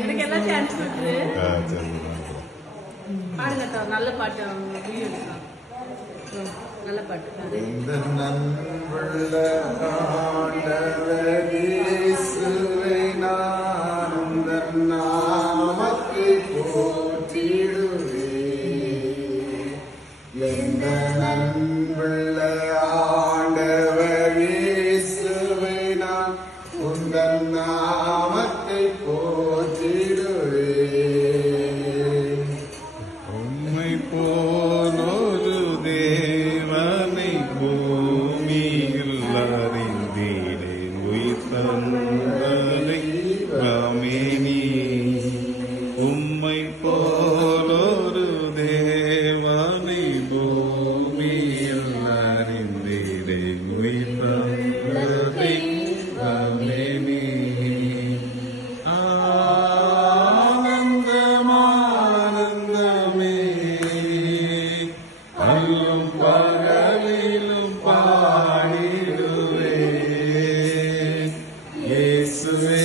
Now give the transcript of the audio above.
எனக்கு எல்லாம் சான்ஸ் கொடுத்துரு. பாடுங்க, நல்ல பாட்டு. நல்ல பாட்டு. இந்த நன்புள்ள ஆண்டவர் இயேசுவை நான் உந்தன் நாமத்தை போற்றிடுவேன். இந்த நன்புள்ள ஆண்டவர் இயேசுவை நான் உந்தன் நாமத்தை போற்றிடுவேன். உம்மை போலொரு தேவனை பூமியில் அறிந்தீரேன். உயிர் தந்தனை ராமேனி. உம்மை போலொரு தேவனை பூமியில் அறிந்தீரேன். உயிர் தந்தனை ராமேனி. அல்லும் பகலிலும் பாடிடுவேன். இயேசுவே